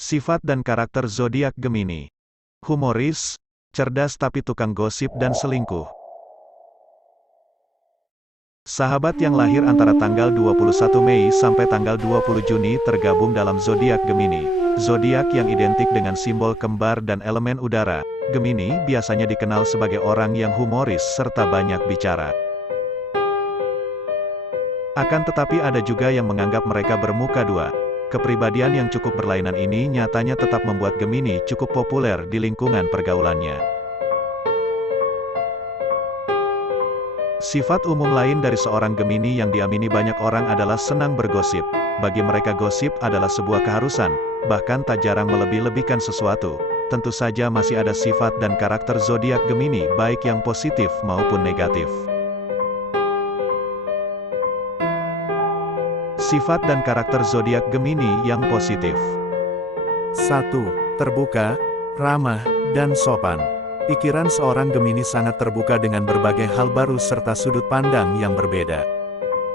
Sifat dan karakter zodiak Gemini. Humoris, cerdas tapi tukang gosip dan selingkuh. Sahabat yang lahir antara tanggal 21 Mei sampai tanggal 20 Juni tergabung dalam zodiak Gemini. Zodiak yang identik dengan simbol kembar dan elemen udara. Gemini biasanya dikenal sebagai orang yang humoris serta banyak bicara. Akan tetapi ada juga yang menganggap mereka bermuka dua. Kepribadian yang cukup berlainan ini nyatanya tetap membuat Gemini cukup populer di lingkungan pergaulannya. Sifat umum lain dari seorang Gemini yang diamini banyak orang adalah senang bergosip. Bagi mereka gosip adalah sebuah keharusan, bahkan tak jarang melebih-lebihkan sesuatu. Tentu saja masih ada sifat dan karakter zodiak Gemini baik yang positif maupun negatif. Sifat dan karakter zodiak Gemini yang positif. 1. Terbuka, ramah, dan sopan. Pikiran seorang Gemini sangat terbuka dengan berbagai hal baru serta sudut pandang yang berbeda.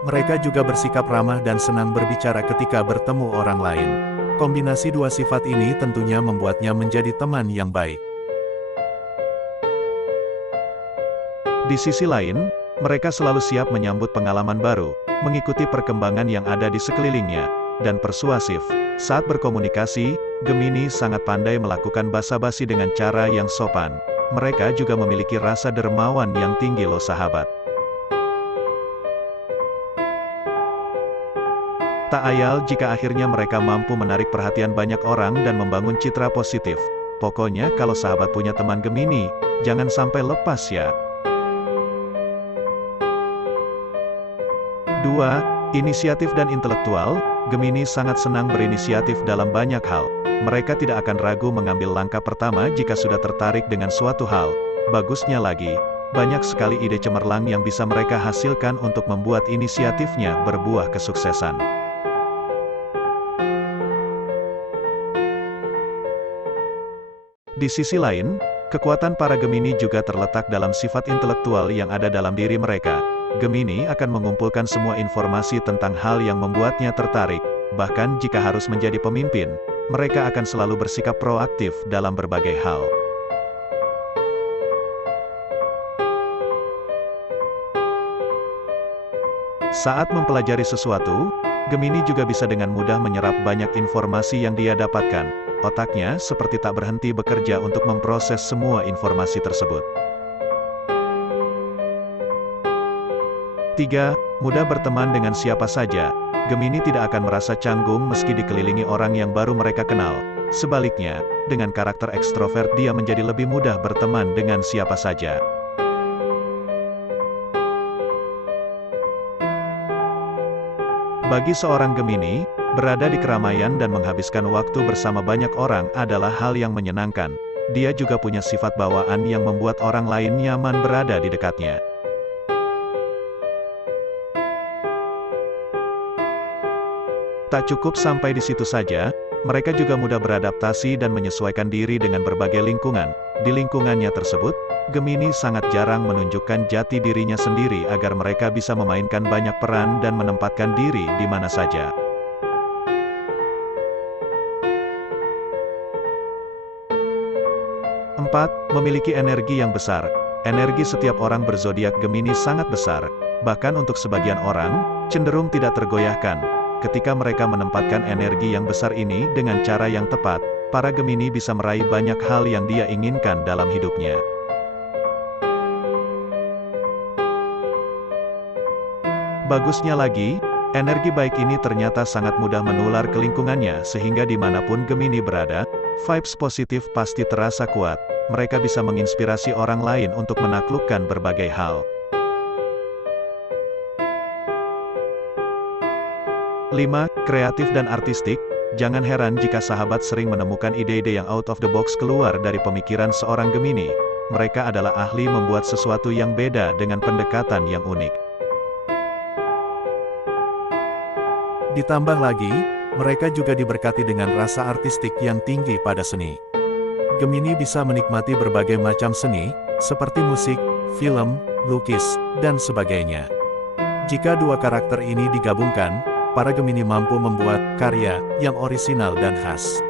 Mereka juga bersikap ramah dan senang berbicara ketika bertemu orang lain. Kombinasi dua sifat ini tentunya membuatnya menjadi teman yang baik. Di sisi lain, mereka selalu siap menyambut pengalaman baru, mengikuti perkembangan yang ada di sekelilingnya, dan persuasif. Saat berkomunikasi, Gemini sangat pandai melakukan basa-basi dengan cara yang sopan. Mereka juga memiliki rasa dermawan yang tinggi loh sahabat. Tak ayal jika akhirnya mereka mampu menarik perhatian banyak orang dan membangun citra positif. Pokoknya kalau sahabat punya teman Gemini, jangan sampai lepas ya. 2. Inisiatif dan intelektual. Gemini sangat senang berinisiatif dalam banyak hal. Mereka tidak akan ragu mengambil langkah pertama jika sudah tertarik dengan suatu hal. Bagusnya lagi, banyak sekali ide cemerlang yang bisa mereka hasilkan untuk membuat inisiatifnya berbuah kesuksesan. Di sisi lain, kekuatan para Gemini juga terletak dalam sifat intelektual yang ada dalam diri mereka. Gemini akan mengumpulkan semua informasi tentang hal yang membuatnya tertarik. Bahkan jika harus menjadi pemimpin, mereka akan selalu bersikap proaktif dalam berbagai hal. Saat mempelajari sesuatu, Gemini juga bisa dengan mudah menyerap banyak informasi yang dia dapatkan. Otaknya seperti tak berhenti bekerja untuk memproses semua informasi tersebut. 3. Mudah berteman dengan siapa saja. Gemini tidak akan merasa canggung meski dikelilingi orang yang baru mereka kenal. Sebaliknya, dengan karakter ekstrovert dia menjadi lebih mudah berteman dengan siapa saja. Bagi seorang Gemini, berada di keramaian dan menghabiskan waktu bersama banyak orang adalah hal yang menyenangkan. Dia juga punya sifat bawaan yang membuat orang lain nyaman berada di dekatnya. Tak cukup sampai di situ saja, mereka juga mudah beradaptasi dan menyesuaikan diri dengan berbagai lingkungan. Di lingkungannya tersebut, Gemini sangat jarang menunjukkan jati dirinya sendiri agar mereka bisa memainkan banyak peran dan menempatkan diri di mana saja. 4. Memiliki energi yang besar. Energi setiap orang berzodiak Gemini sangat besar. Bahkan untuk sebagian orang, cenderung tidak tergoyahkan. Ketika mereka menempatkan energi yang besar ini dengan cara yang tepat, para Gemini bisa meraih banyak hal yang dia inginkan dalam hidupnya. Bagusnya lagi, energi baik ini ternyata sangat mudah menular ke lingkungannya sehingga dimanapun Gemini berada, vibes positif pasti terasa kuat. Mereka bisa menginspirasi orang lain untuk menaklukkan berbagai hal. 5. Kreatif dan artistik. Jangan heran jika sahabat sering menemukan ide-ide yang out of the box keluar dari pemikiran seorang Gemini. Mereka adalah ahli membuat sesuatu yang beda dengan pendekatan yang unik. Ditambah lagi, mereka juga diberkati dengan rasa artistik yang tinggi pada seni. Gemini bisa menikmati berbagai macam seni, seperti musik, film, lukis, dan sebagainya. Jika dua karakter ini digabungkan, para Gemini mampu membuat karya yang orisinal dan khas.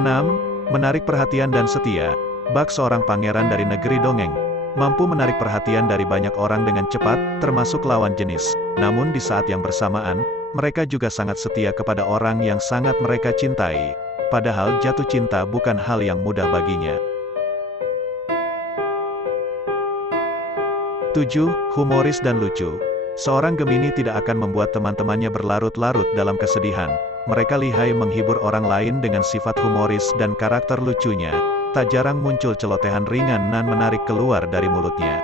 6. Menarik perhatian dan setia. Bak seorang pangeran dari negeri dongeng. Mampu menarik perhatian dari banyak orang dengan cepat, termasuk lawan jenis. Namun di saat yang bersamaan, mereka juga sangat setia kepada orang yang sangat mereka cintai. Padahal jatuh cinta bukan hal yang mudah baginya. 7. Humoris dan lucu. Seorang Gemini tidak akan membuat teman-temannya berlarut-larut dalam kesedihan. Mereka lihai menghibur orang lain dengan sifat humoris dan karakter lucunya. Tak jarang muncul celotehan ringan dan menarik keluar dari mulutnya.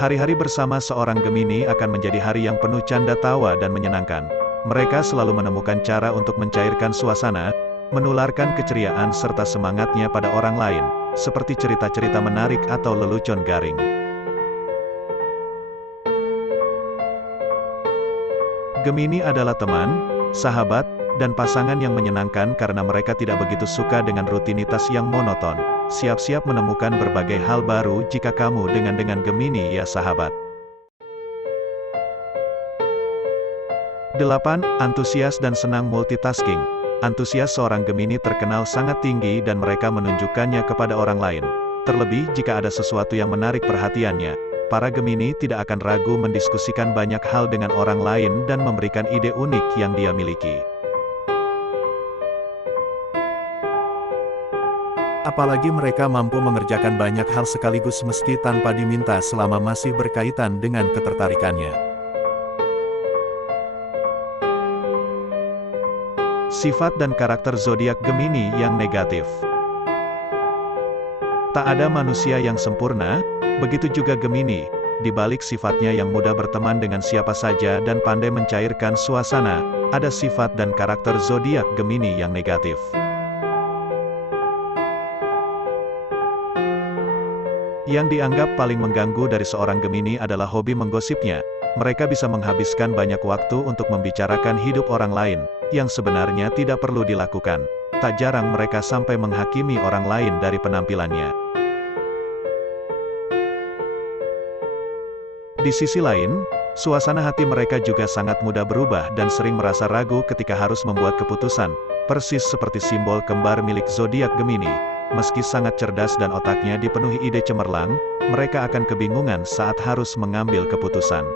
Hari-hari bersama seorang Gemini akan menjadi hari yang penuh canda tawa dan menyenangkan. Mereka selalu menemukan cara untuk mencairkan suasana, menularkan keceriaan serta semangatnya pada orang lain, seperti cerita-cerita menarik atau lelucon garing. Gemini adalah teman, sahabat, dan pasangan yang menyenangkan karena mereka tidak begitu suka dengan rutinitas yang monoton. Siap-siap menemukan berbagai hal baru jika kamu dengan Gemini ya sahabat. 8. Antusias dan senang multitasking. Antusias seorang Gemini terkenal sangat tinggi dan mereka menunjukkannya kepada orang lain. Terlebih jika ada sesuatu yang menarik perhatiannya, para Gemini tidak akan ragu mendiskusikan banyak hal dengan orang lain dan memberikan ide unik yang dia miliki. Apalagi mereka mampu mengerjakan banyak hal sekaligus meski tanpa diminta selama masih berkaitan dengan ketertarikannya. Sifat dan karakter zodiak Gemini yang negatif. Tak ada manusia yang sempurna, begitu juga Gemini. Di balik sifatnya yang mudah berteman dengan siapa saja dan pandai mencairkan suasana, ada sifat dan karakter zodiak Gemini yang negatif. Yang dianggap paling mengganggu dari seorang Gemini adalah hobi menggosipnya. Mereka bisa menghabiskan banyak waktu untuk membicarakan hidup orang lain, yang sebenarnya tidak perlu dilakukan. Tak jarang mereka sampai menghakimi orang lain dari penampilannya. Di sisi lain, suasana hati mereka juga sangat mudah berubah dan sering merasa ragu ketika harus membuat keputusan, persis seperti simbol kembar milik zodiak Gemini. Meski sangat cerdas dan otaknya dipenuhi ide cemerlang, mereka akan kebingungan saat harus mengambil keputusan.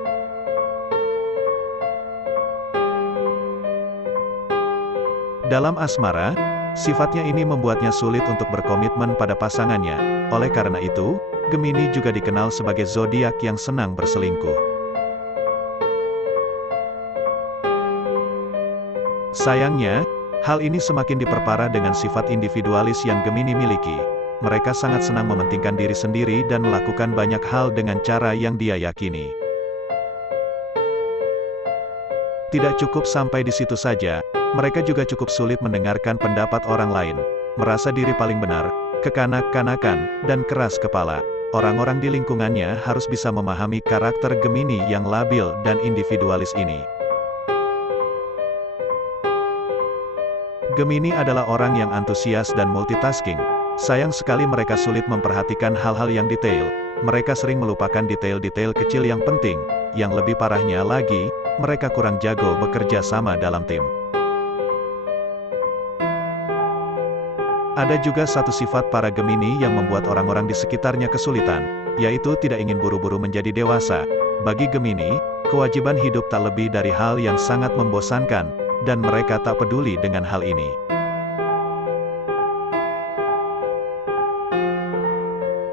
Dalam asmara, sifatnya ini membuatnya sulit untuk berkomitmen pada pasangannya. Oleh karena itu, Gemini juga dikenal sebagai zodiak yang senang berselingkuh. Sayangnya, hal ini semakin diperparah dengan sifat individualis yang Gemini miliki. Mereka sangat senang mementingkan diri sendiri dan melakukan banyak hal dengan cara yang dia yakini. Tidak cukup sampai di situ saja, mereka juga cukup sulit mendengarkan pendapat orang lain, merasa diri paling benar, kekanak-kanakan, dan keras kepala. Orang-orang di lingkungannya harus bisa memahami karakter Gemini yang labil dan individualis ini. Gemini adalah orang yang antusias dan multitasking. Sayang sekali mereka sulit memperhatikan hal-hal yang detail. Mereka sering melupakan detail-detail kecil yang penting. Yang lebih parahnya lagi, mereka kurang jago bekerja sama dalam tim. Ada juga satu sifat para Gemini yang membuat orang-orang di sekitarnya kesulitan, yaitu tidak ingin buru-buru menjadi dewasa. Bagi Gemini, kewajiban hidup tak lebih dari hal yang sangat membosankan, dan mereka tak peduli dengan hal ini.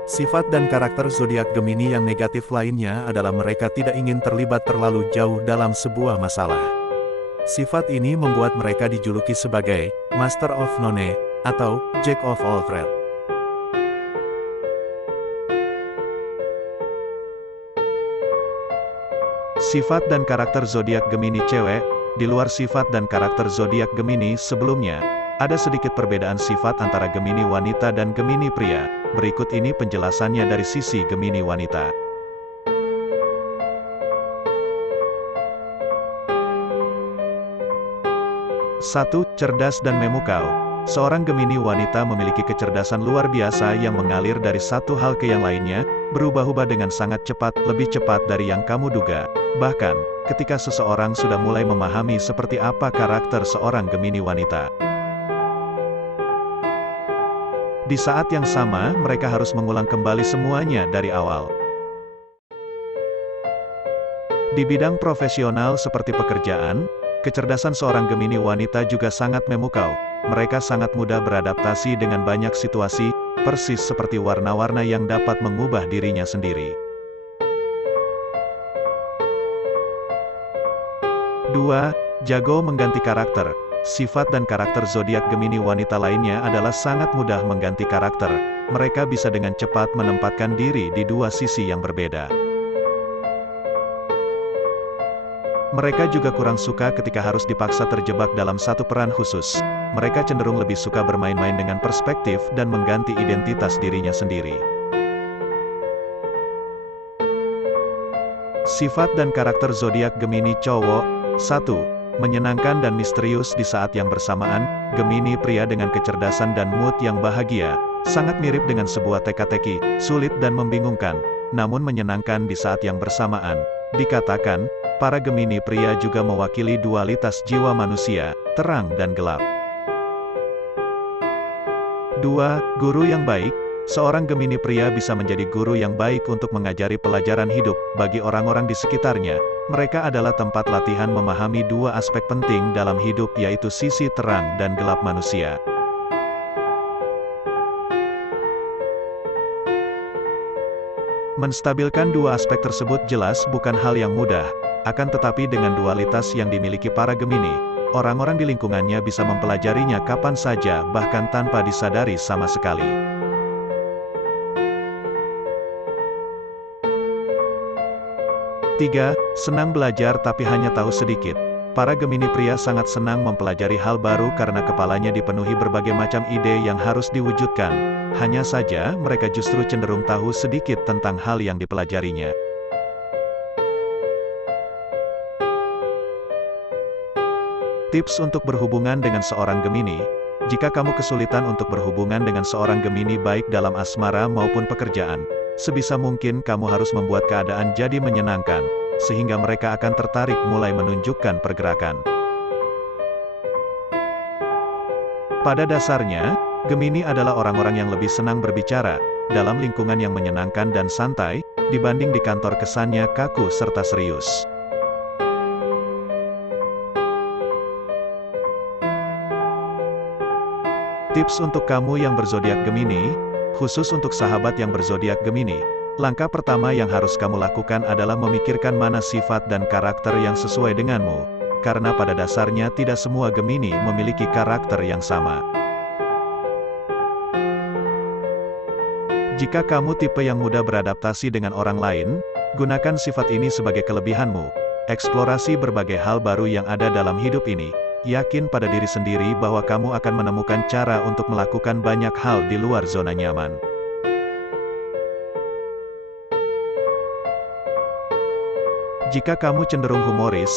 Sifat dan karakter zodiak Gemini yang negatif lainnya adalah mereka tidak ingin terlibat terlalu jauh dalam sebuah masalah. Sifat ini membuat mereka dijuluki sebagai Master of None atau Jack of all trades. Sifat dan karakter zodiak Gemini cewek. Di luar sifat dan karakter zodiak Gemini sebelumnya, ada sedikit perbedaan sifat antara Gemini wanita dan Gemini pria. Berikut ini penjelasannya dari sisi Gemini wanita. 1. Cerdas dan memukau. Seorang Gemini wanita memiliki kecerdasan luar biasa yang mengalir dari satu hal ke yang lainnya. berubah-ubah dengan sangat cepat, lebih cepat dari yang kamu duga. Bahkan, ketika seseorang sudah mulai memahami seperti apa karakter seorang Gemini wanita. Di saat yang sama, mereka harus mengulang kembali semuanya dari awal. Di bidang profesional seperti pekerjaan, kecerdasan seorang Gemini wanita juga sangat memukau. Mereka sangat mudah beradaptasi dengan banyak situasi, persis seperti warna-warna yang dapat mengubah dirinya sendiri. 2. Jago mengganti karakter. Sifat dan karakter zodiak Gemini wanita lainnya adalah sangat mudah mengganti karakter. Mereka bisa dengan cepat menempatkan diri di dua sisi yang berbeda. Mereka juga kurang suka ketika harus dipaksa terjebak dalam satu peran khusus. Mereka cenderung lebih suka bermain-main dengan perspektif dan mengganti identitas dirinya sendiri. Sifat dan karakter zodiak Gemini cowok. 1. Menyenangkan dan misterius di saat yang bersamaan. Gemini pria dengan kecerdasan dan mood yang bahagia, sangat mirip dengan sebuah teka-teki, sulit dan membingungkan, namun menyenangkan di saat yang bersamaan. Dikatakan, para Gemini pria juga mewakili dualitas jiwa manusia, terang dan gelap. 2. Guru yang baik. Seorang Gemini pria bisa menjadi guru yang baik untuk mengajari pelajaran hidup bagi orang-orang di sekitarnya. Mereka adalah tempat latihan memahami dua aspek penting dalam hidup, yaitu sisi terang dan gelap manusia. Menstabilkan dua aspek tersebut jelas bukan hal yang mudah. Akan tetapi dengan dualitas yang dimiliki para Gemini, orang-orang di lingkungannya bisa mempelajarinya kapan saja bahkan tanpa disadari sama sekali. 3. Senang belajar tapi hanya tahu sedikit. Para Gemini pria sangat senang mempelajari hal baru karena kepalanya dipenuhi berbagai macam ide yang harus diwujudkan. Hanya saja, mereka justru cenderung tahu sedikit tentang hal yang dipelajarinya. Tips untuk berhubungan dengan seorang Gemini. Jika kamu kesulitan untuk berhubungan dengan seorang Gemini baik dalam asmara maupun pekerjaan, sebisa mungkin kamu harus membuat keadaan jadi menyenangkan, sehingga mereka akan tertarik mulai menunjukkan pergerakan. Pada dasarnya, Gemini adalah orang-orang yang lebih senang berbicara, dalam lingkungan yang menyenangkan dan santai, dibanding di kantor kesannya kaku serta serius. Tips untuk kamu yang berzodiak Gemini, khusus untuk sahabat yang berzodiak Gemini. Langkah pertama yang harus kamu lakukan adalah memikirkan mana sifat dan karakter yang sesuai denganmu, karena pada dasarnya tidak semua Gemini memiliki karakter yang sama. Jika kamu tipe yang mudah beradaptasi dengan orang lain, gunakan sifat ini sebagai kelebihanmu. Eksplorasi berbagai hal baru yang ada dalam hidup ini. Yakin pada diri sendiri bahwa kamu akan menemukan cara untuk melakukan banyak hal di luar zona nyaman. Jika kamu cenderung humoris,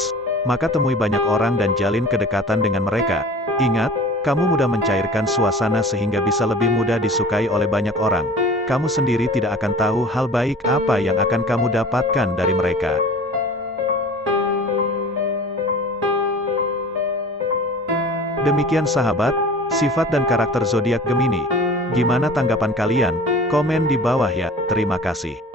maka temui banyak orang dan jalin kedekatan dengan mereka. Ingat, kamu mudah mencairkan suasana sehingga bisa lebih mudah disukai oleh banyak orang. Kamu sendiri tidak akan tahu hal baik apa yang akan kamu dapatkan dari mereka. Demikian sahabat, sifat dan karakter zodiak Gemini. Gimana tanggapan kalian? Komen di bawah ya. Terima kasih.